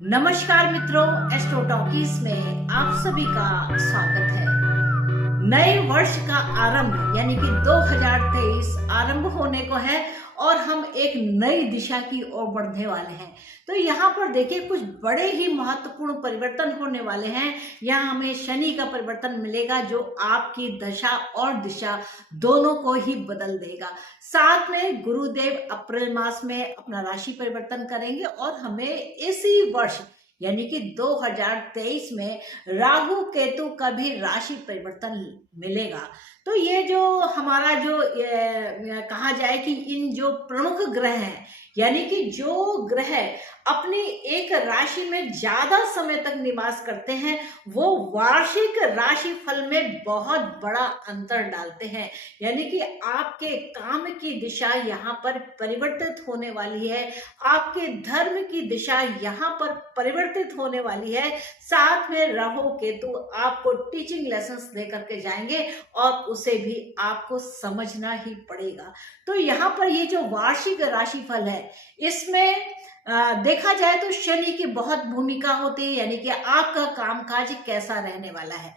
नमस्कार मित्रों, astro talkies में आप सभी का स्वागत है। नए वर्ष का आरंभ यानी कि 2023 आरंभ होने को है और हम एक नई दिशा की ओर बढ़ने वाले हैं। तो यहाँ पर देखिए कुछ बड़े ही महत्वपूर्ण परिवर्तन होने वाले हैं। यहाँ हमें शनि का परिवर्तन मिलेगा जो आपकी दशा और दिशा दोनों को ही बदल देगा। साथ में गुरुदेव अप्रैल मास में अपना राशि परिवर्तन करेंगे और हमें इसी वर्ष यानी कि 2023 में राहु केतु का भी राशि परिवर्तन मिलेगा। तो ये जो हमारा जो कहा जाए कि इन जो प्रमुख ग्रह हैं यानी कि जो ग्रह अपनी एक राशि में ज्यादा समय तक निवास करते हैं वो वार्षिक राशि फल में बहुत बड़ा अंतर डालते हैं। यानी कि आपके काम की दिशा यहाँ पर परिवर्तित होने वाली है, आपके धर्म की दिशा यहाँ पर परिवर्तित होने वाली है। साथ में राहु केतु आपको टीचिंग लेसन्स दे करके जाएंगे और उसे भी आपको समझना ही पड़ेगा। तो यहाँ पर ये जो वार्षिक राशिफल है इसमें देखा जाए तो शनि की बहुत भूमिका होती है, यानी कि आपका कामकाज कैसा रहने वाला है।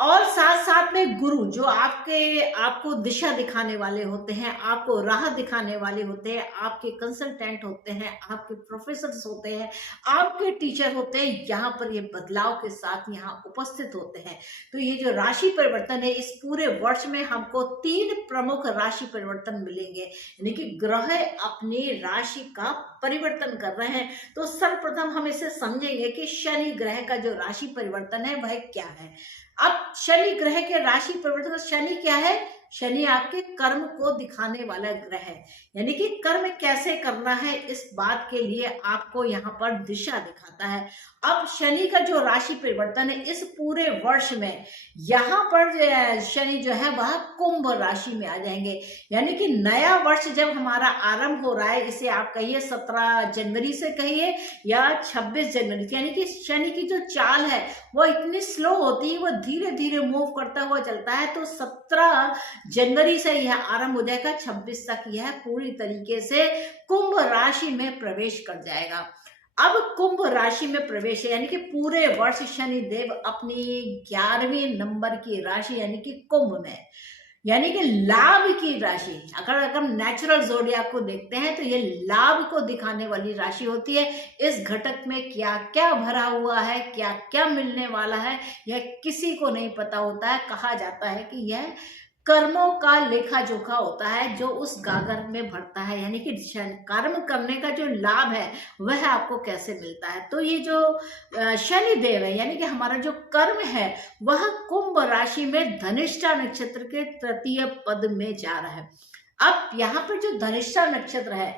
और साथ साथ में गुरु जो आपको दिशा दिखाने वाले होते हैं, आपको राह दिखाने वाले होते हैं, आपके कंसल्टेंट होते हैं, आपके प्रोफेसर्स होते हैं, आपके टीचर होते हैं, यहाँ पर ये बदलाव के साथ यहाँ उपस्थित होते हैं। तो ये जो राशि परिवर्तन है इस पूरे वर्ष में हमको 3 प्रमुख राशि परिवर्तन मिलेंगे, यानी कि ग्रह अपनी राशि का परिवर्तन कर रहे हैं। तो सर्वप्रथम हम इसे समझेंगे कि शनि ग्रह का जो राशि परिवर्तन है वह क्या है। अब शनि ग्रह के राशि परिवर्तन, शनि क्या है? शनि आपके कर्म को दिखाने वाला ग्रह है, यानी कि कर्म कैसे करना है इस बात के लिए आपको यहाँ पर दिशा दिखाता है। अब शनि का जो राशि परिवर्तन है इस पूरे वर्ष में यहाँ पर शनि जो है वह कुंभ राशि में आ जाएंगे। यानी कि नया वर्ष जब हमारा आरंभ हो रहा है, इसे आप कहिए 17 जनवरी से कहिए या 26 जनवरी, यानी कि शनि की जो चाल है वो इतनी स्लो होती है, वो धीरे धीरे मूव करता हुआ चलता है। तो 17 जनवरी से यह आरंभ हो जाएगा, 26 तक यह पूरी तरीके से कुंभ राशि में प्रवेश कर जाएगा। अब कुंभ राशि में प्रवेश है यानी कि पूरे वर्ष शनि देव अपनी 11वें नंबर की राशि यानी कि कुंभ में, यानी कि लाभ की राशि, अगर नेचुरल ज़ोडियाक को देखते हैं तो ये लाभ को दिखाने वाली राशि होती है। इस घटक में क्या क्या भरा हुआ है, क्या क्या मिलने वाला है, यह किसी को नहीं पता होता है। कहा जाता है कि यह कर्मों का लेखा जोखा होता है जो उस गागर में भरता है, यानी कि कर्म करने का जो लाभ है वह आपको कैसे मिलता है। तो ये जो शनि देव है यानी कि हमारा जो कर्म है वह कुंभ राशि में धनिष्ठा नक्षत्र के तृतीय पद में जा रहा है। अब यहाँ पर जो धनिष्ठा नक्षत्र है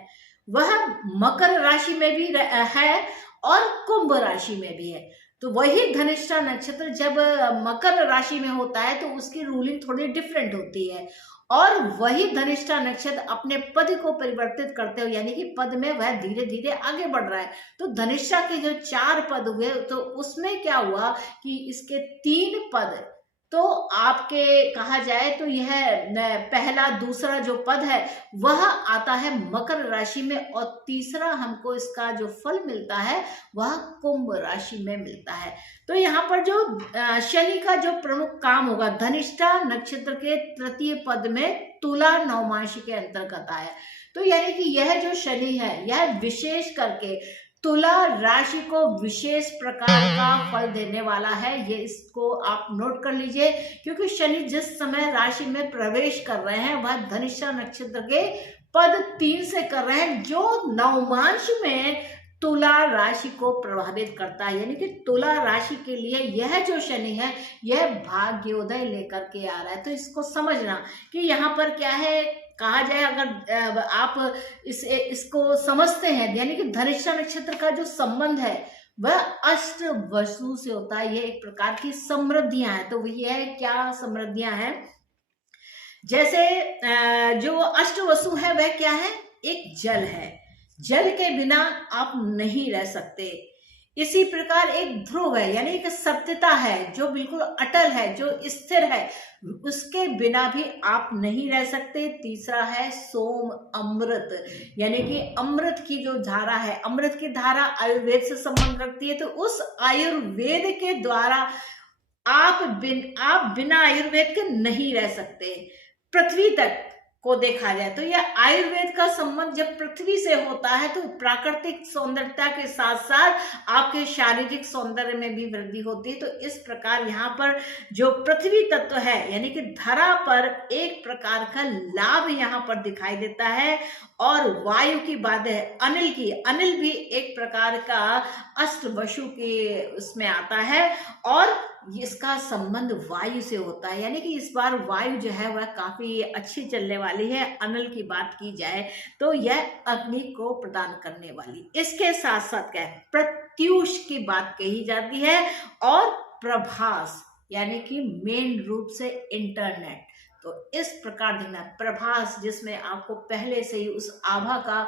वह मकर राशि में भी है और कुंभ राशि में भी है। तो वही धनिष्ठा नक्षत्र जब मकर राशि में होता है तो उसकी रूलिंग थोड़ी डिफरेंट होती है, और वही धनिष्ठा नक्षत्र अपने पद को परिवर्तित करते हो यानी कि पद में वह धीरे धीरे आगे बढ़ रहा है। तो धनिष्ठा के जो 4 पद हुए तो उसमें क्या हुआ कि इसके 3 पद तो आपके कहा जाए तो यह पहला दूसरा जो पद है वह आता है मकर राशि में, और तीसरा हमको इसका जो फल मिलता है वह कुंभ राशि में मिलता है। तो यहाँ पर जो शनि का जो प्रमुख काम होगा, धनिष्ठा नक्षत्र के तृतीय पद में तुला नवमांश के अंतर्गत आया। तो यानी कि यह जो शनि है यह विशेष करके तुला राशि को विशेष प्रकार का फल देने वाला है। ये इसको आप नोट कर लीजिए, क्योंकि शनि जिस समय राशि में प्रवेश कर रहे हैं वह धनिष्ठा नक्षत्र के पद 3 से कर रहे हैं जो नवमांश में तुला राशि को प्रभावित करता है। यानी कि तुला राशि के लिए यह जो शनि है यह भाग्योदय लेकर के आ रहा है। तो इसको समझना कि यहाँ पर क्या है, कहा जाए अगर आप इसको समझते हैं यानी कि धनिष्ठा नक्षत्र का जो संबंध है वह अष्ट वसु से होता है। ये एक प्रकार की समृद्धियां हैं। तो यह क्या समृद्धियां हैं, जैसे जो अष्ट वसु है वह क्या है, एक जल है, जल के बिना आप नहीं रह सकते। इसी प्रकार एक ध्रुव है, यानी एक सत्यता है जो बिल्कुल अटल है, जो स्थिर है, उसके बिना भी आप नहीं रह सकते। तीसरा है सोम अमृत, यानी कि अमृत की जो धारा है, अमृत की धारा आयुर्वेद से संबंध रखती है, तो उस आयुर्वेद के द्वारा आप बिना आयुर्वेद के नहीं रह सकते। पृथ्वी तक को देखा जाए तो यह आयुर्वेद का संबंध जब पृथ्वी से होता है तो प्राकृतिक सौंदर्यता के साथ साथ आपके शारीरिक सौंदर्य में भी वृद्धि होती है। तो इस प्रकार यहाँ पर जो पृथ्वी तत्व है, यानी कि धरा पर एक प्रकार का लाभ यहाँ पर दिखाई देता है। और वायु की बात है, अनिल की, अनिल भी एक प्रकार का अष्टवसु के उसमें आता है और इसका संबंध वायु से होता है, यानी कि इस बार वायु जो है वह काफी अच्छी चलने वाली है। अनिल की बात की जाए तो यह अग्नि को प्रदान करने वाली। इसके साथ साथ क्या है, प्रत्यूष की बात कही जाती है और प्रभास, यानी कि मेन रूप से इंटरनेट। तो इस प्रकार देखना, प्रभास जिसमें आपको पहले से ही उस आभा का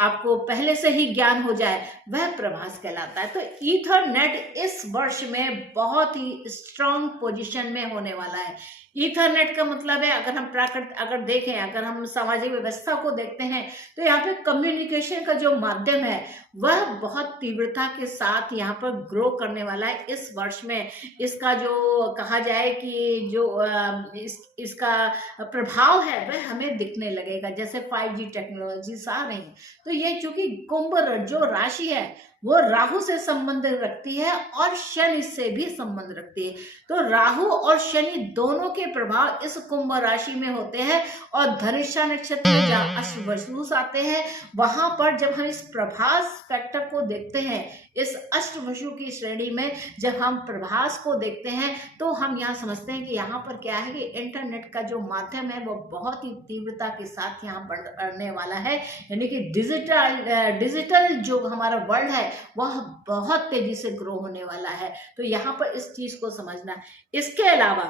आपको पहले से ही ज्ञान हो जाए, वह प्रभास कहलाता है। तो ईथरनेट इस वर्ष में बहुत ही स्ट्रांग पोजीशन में होने वाला है। ईथरनेट का मतलब है, अगर हम अगर देखें, अगर हम सामाजिक व्यवस्था को देखते हैं तो यहाँ पे कम्युनिकेशन का जो माध्यम है वह बहुत तीव्रता के साथ यहाँ पर ग्रो करने वाला है इस वर्ष में। इसका जो कहा जाए कि जो इसका प्रभाव है वह हमें दिखने लगेगा, जैसे 5G टेक्नोलॉजीज आ रही है। तो ये चूंकि कुंभ जो राशि है वो राहु से संबंध रखती है और शनि से भी संबंध रखती है। तो राहु और शनि दोनों के प्रभाव इस कुंभ राशि में होते हैं और धनिष्ठा नक्षत्र में जहाँ अष्टवसु आते हैं, वहां पर जब हम इस प्रभास फैक्टर को देखते हैं, इस अष्टवसु की श्रेणी में जब हम प्रभास को देखते हैं तो हम यहाँ समझते हैं कि यहाँ पर क्या है कि इंटरनेट का जो माध्यम है वो बहुत ही तीव्रता के साथ यहाँ बढ़ने वाला है, यानी कि डिजिटल जो हमारा वर्ल्ड है वह बहुत तेजी से ग्रो होने वाला है। तो यहाँ पर इस चीज को समझना। इसके अलावा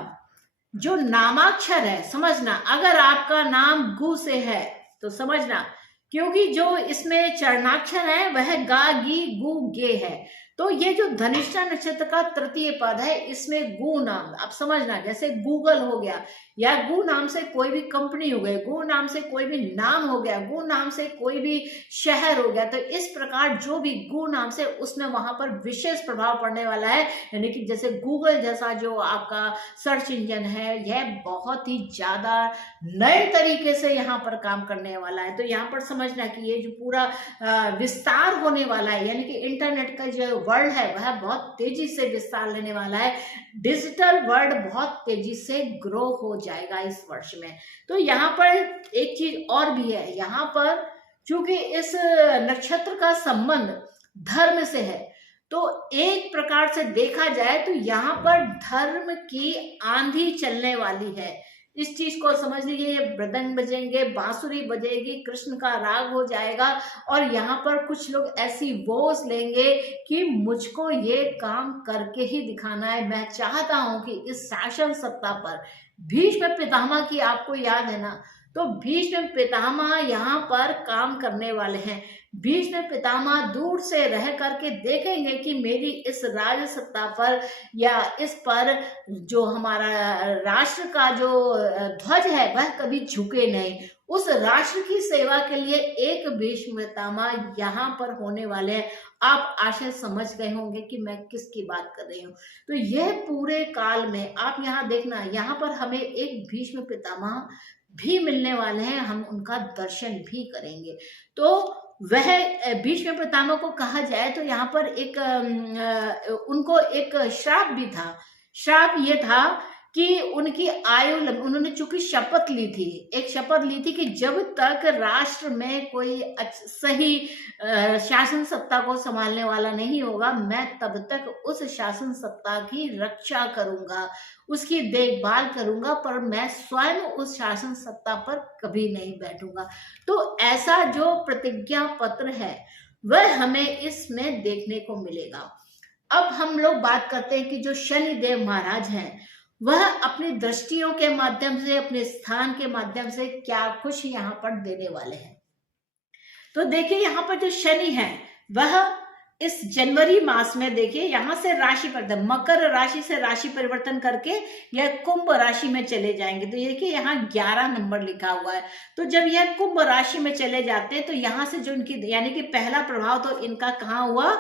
जो नामाक्षर है, समझना, अगर आपका नाम गु से है तो समझना, क्योंकि जो इसमें चरणाक्षर है वह गा गी गु गे है। तो ये जो धनिष्ठा नक्षत्र का तृतीय पद है, इसमें गु नाम, आप समझना, जैसे गूगल हो गया या गु नाम से कोई भी कंपनी हो गई, गु नाम से कोई भी नाम हो गया, गु नाम से कोई भी शहर हो गया, तो इस प्रकार जो भी गु नाम से उसमें वहां पर विशेष प्रभाव पड़ने वाला है। यानी कि जैसे गूगल जैसा जो आपका सर्च इंजन है, यह बहुत ही ज्यादा नए तरीके से यहाँ पर काम करने वाला है। तो यहाँ पर समझना कि ये जो पूरा विस्तार होने वाला है, यानी कि इंटरनेट का जो वर्ल्ड है वह बहुत तेजी से विस्तार लेने वाला है। डिजिटल वर्ल्ड बहुत तेजी से ग्रो हो जाएगा इस वर्ष में। तो यहाँ पर एक चीज और भी है, यहाँ पर चूंकि इस नक्षत्र का संबंध धर्म से है, तो एक प्रकार से देखा जाए तो यहाँ पर धर्म की आंधी चलने वाली है। इस चीज को समझ लीजिए, मृदंग बजेंगे, बांसुरी बजेगी, कृष्ण का राग हो जाएगा और यहाँ पर कुछ लोग ऐसी वोस लेंगे कि मुझको ये काम करके ही दिखाना है। मैं चाहता हूं कि इस शासन सत्ता पर भीष्म पितामह की आपको याद है ना, तो भीष्म पितामह यहाँ पर काम करने वाले हैं। भीष्म पितामह दूर से रह करके देखेंगे कि मेरी इस राज सत्ता पर या इस पर जो हमारा राष्ट्र का जो ध्वज है वह कभी झुके नहीं। उस राष्ट्र की सेवा के लिए एक भीष्म पितामह यहाँ पर होने वाले हैं। आप आशय समझ गए होंगे कि मैं किसकी बात कर रही हूँ। तो यह पूरे काल में आप यहाँ देखना, यहाँ पर हमें एक भीष्म पितामह भी मिलने वाले हैं, हम उनका दर्शन भी करेंगे। तो वह भीष्म पितामह को कहा जाए तो यहाँ पर एक उनको एक श्राप भी था। श्राप ये था कि उनकी आयु, उन्होंने चूंकि शपथ ली थी, एक शपथ ली थी कि जब तक राष्ट्र में कोई सही शासन सत्ता को संभालने वाला नहीं होगा, मैं तब तक उस शासन सत्ता की रक्षा करूंगा, उसकी देखभाल करूंगा, पर मैं स्वयं उस शासन सत्ता पर कभी नहीं बैठूंगा। तो ऐसा जो प्रतिज्ञा पत्र है वह हमें इसमें देखने को मिलेगा। अब हम लोग बात करते हैं कि जो शनिदेव महाराज हैं वह अपनी दृष्टियों के माध्यम से, अपने स्थान के माध्यम से क्या कुछ यहाँ पर देने वाले हैं। तो देखिए, यहाँ पर जो शनि है वह इस जनवरी मास में देखिए यहां से राशि परिवर्तन, मकर राशि से राशि परिवर्तन करके यह कुंभ राशि में चले जाएंगे। तो ये देखिए यहाँ 11 नंबर लिखा हुआ है। तो जब यह कुंभ राशि में चले जाते हैं तो यहाँ से जो इनकी यानी कि पहला प्रभाव तो इनका कहाँ हुआ,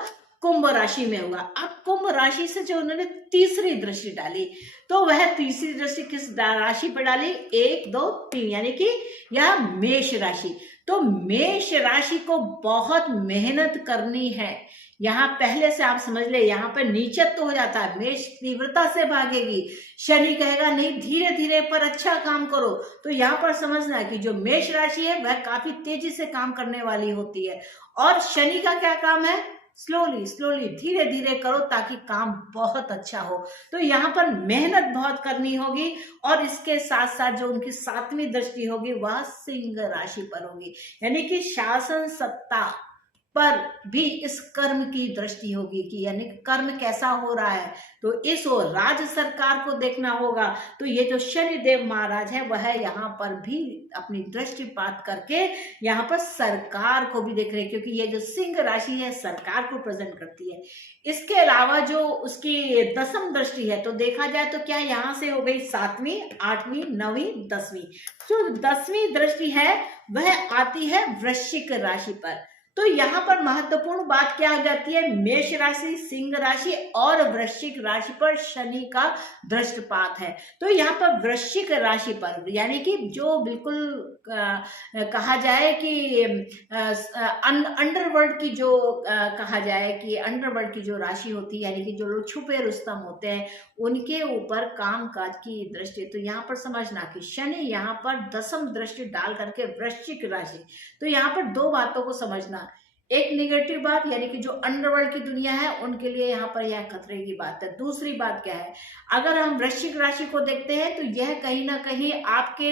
कुंभ राशि में हुआ। अब कुंभ राशि से जो उन्होंने तीसरी दृष्टि डाली, तो वह तीसरी दृष्टि किस राशि पर डाली, 1 2 3, यानी कि यह मेष राशि। तो मेष राशि को बहुत मेहनत करनी है। यहाँ पहले से आप समझ ले, यहाँ पर नीचत तो हो जाता है, मेष तीव्रता से भागेगी, शनि कहेगा नहीं धीरे धीरे पर अच्छा काम करो। तो यहाँ पर समझना है कि जो मेष राशि है वह काफी तेजी से काम करने वाली होती है, और शनि का क्या काम है, स्लोली स्लोली धीरे धीरे करो ताकि काम बहुत अच्छा हो। तो यहाँ पर मेहनत बहुत करनी होगी, और इसके साथ साथ जो उनकी 7वीं दृष्टि होगी वह सिंह राशि पर होगी, यानी कि शासन सत्ता पर भी इस कर्म की दृष्टि होगी कि यानी कर्म कैसा हो रहा है। तो इस ओर राज्य सरकार को देखना होगा। तो ये जो शनिदेव महाराज है वह यहाँ पर भी अपनी दृष्टिपात करके यहाँ पर सरकार को भी देख रहे हैं, क्योंकि ये जो सिंह राशि है सरकार को प्रेजेंट करती है। इसके अलावा जो उसकी 10वीं दृष्टि है, तो देखा जाए तो क्या यहाँ से हो गई 7वीं 8वीं 9वीं 10वीं। जो 10वीं दृष्टि है वह आती है वृश्चिक राशि पर। तो यहाँ पर महत्वपूर्ण बात क्या आ जाती है, मेष राशि, सिंह राशि और वृश्चिक राशि पर शनि का दृष्टिपात है। तो यहाँ पर वृश्चिक राशि पर यानी कि जो बिल्कुल कहा जाए कि अंडरवर्ल्ड की जो कहा जाए कि अंडरवर्ल्ड की जो राशि होती है, यानी कि जो लोग छुपे रुस्तम होते हैं उनके ऊपर कामकाज की दृष्टि। तो यहाँ पर समझना कि शनि यहाँ पर 10वीं दृष्टि डाल करके वृश्चिक राशि। तो यहाँ पर 2 बातों को समझना, एक नेगेटिव बात यानी कि जो अंडरवर्ल्ड की दुनिया है उनके लिए यहाँ पर यह खतरे की बात है। दूसरी बात क्या है, अगर हम वृश्चिक राशि को देखते हैं तो यह कहीं ना कहीं आपके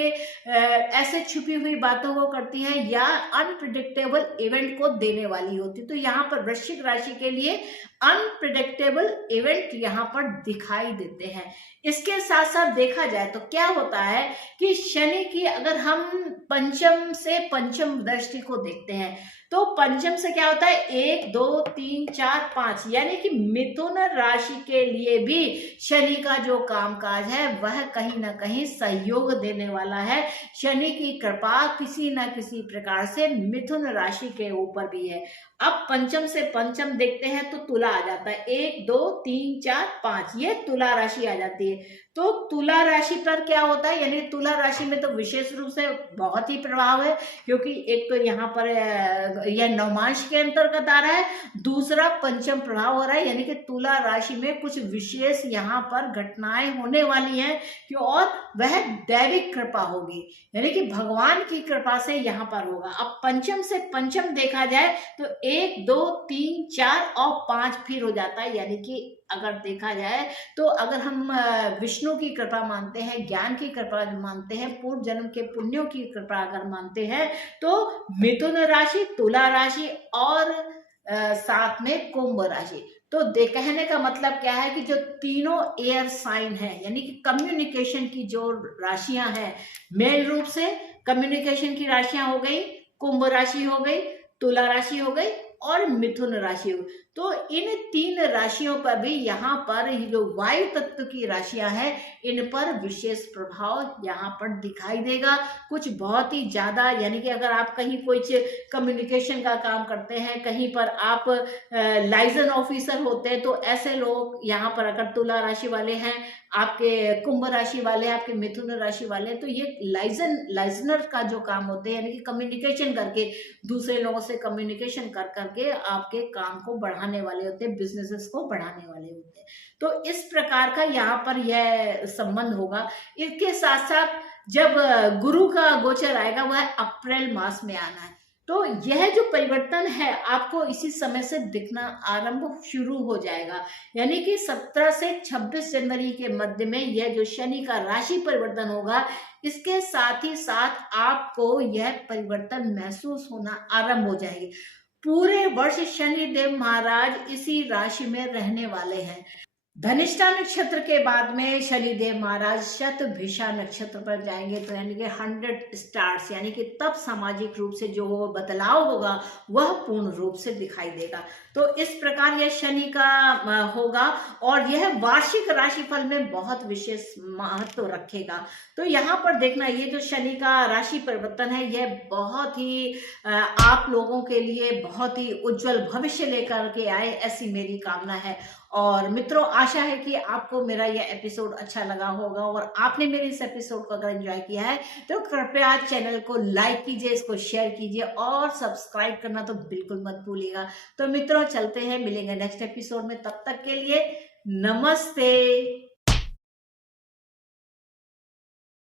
ऐसे छुपी हुई बातों को करती है या अनप्रिडिक्टेबल इवेंट को देने वाली होती है। तो यहाँ पर वृश्चिक राशि के लिए अनप्रिडिक्टेबल इवेंट यहाँ पर दिखाई देते हैं। इसके साथ साथ देखा जाए तो क्या होता है कि शनि की अगर हम पंचम से पंचम दृष्टि को देखते हैं तो पंचम से क्या होता है, 1 2 3 4 5, यानी कि मिथुन राशि के लिए भी शनि का जो कामकाज है वह कहीं ना कहीं सहयोग देने वाला है। शनि की कृपा किसी न किसी प्रकार से मिथुन राशि के ऊपर भी है। अब पंचम से पंचम देखते हैं तो तुला आ जाता है, 1 2 3 4 5, ये तुला राशि आ जाती है। तो तुला राशि पर क्या होता है, यानी तुला राशि में तो विशेष रूप से बहुत ही प्रभाव है, क्योंकि एक तो यहाँ पर यह नवमांश के अंतर्गत आ रहा है, दूसरा पंचम प्रभाव हो रहा है, यानी कि तुला राशि में कुछ विशेष यहाँ पर घटनाएं होने वाली हैं कि और वह दैविक कृपा होगी, यानी कि भगवान की कृपा से यहाँ पर होगा। अब पंचम से पंचम देखा जाए तो 1 2 3 4 और 5 फिर हो जाता है, यानी कि अगर देखा जाए तो अगर हम विष्णु की कृपा मानते हैं, ज्ञान की कृपा मानते हैं, पूर्व जन्म के पुण्यों की कृपा अगर मानते हैं, तो मिथुन राशि, तुला राशि और साथ में कुंभ राशि। तो कहने का मतलब क्या है कि जो तीनों एयर साइन है, यानी कि कम्युनिकेशन की जो राशियां हैं, मेन रूप से कम्युनिकेशन की राशियां हो गई, कुंभ राशि हो गई, तुला राशि हो गई और मिथुन राशि हो गई। तो इन 3 राशियों पर भी यहाँ पर जो वायु तत्व की राशियां हैं इन पर विशेष प्रभाव यहाँ पर दिखाई देगा, कुछ बहुत ही ज्यादा। यानी कि अगर आप कहीं कुछ कम्युनिकेशन का काम करते हैं, कहीं पर आप लाइजन ऑफिसर होते हैं, तो ऐसे लोग यहाँ पर अगर तुला राशि वाले हैं, आपके कुंभ राशि वाले, आपके मिथुन राशि वाले, तो ये लाइजनर का जो काम होते हैं, यानी कि कम्युनिकेशन करके दूसरे लोगों से कम्युनिकेशन कर करके आपके काम को बढ़ाने वाले होते हैं, बिजनेसेस को बढ़ाने वाले होते हैं। तो इस प्रकार का यहाँ पर यह संबंध होगा। इसके साथ साथ जब गुरु का गोचर आएगा वह अप्रैल मास में आना है, तो यह जो परिवर्तन है आपको इसी समय से दिखना आरंभ शुरू हो जाएगा, यानी कि 17 से 26 जनवरी के मध्य में यह जो शनि का राशि परिवर्तन होगा, इसके साथ ही साथ आपको यह परिवर्तन महसूस होना आरंभ हो जाएगी। पूरे वर्ष शनि देव महाराज इसी राशि में रहने वाले हैं। धनिष्ठा नक्षत्र के बाद में शनिदेव महाराज शतभिषा नक्षत्र पर जाएंगे, तो यानी कि 100 स्टार्स, यानी कि तब सामाजिक रूप से जो बदलाव होगा वह पूर्ण रूप से दिखाई देगा। तो इस प्रकार यह शनि का होगा और यह वार्षिक राशिफल में बहुत विशेष महत्व रखेगा। तो यहाँ पर देखना, ये जो शनि का राशि परिवर्तन है यह बहुत ही आप लोगों के लिए बहुत ही उज्जवल भविष्य लेकर के आए, ऐसी मेरी कामना है। और मित्रों, आशा है कि आपको मेरा यह एपिसोड अच्छा लगा होगा और आपने मेरे इस एपिसोड को अगर एंजॉय किया है तो कृपया चैनल को लाइक कीजिए, इसको शेयर कीजिए और सब्सक्राइब करना तो बिल्कुल मत भूलिएगा। तो मित्रों, चलते हैं, मिलेंगे नेक्स्ट एपिसोड में। तब तक के लिए नमस्ते।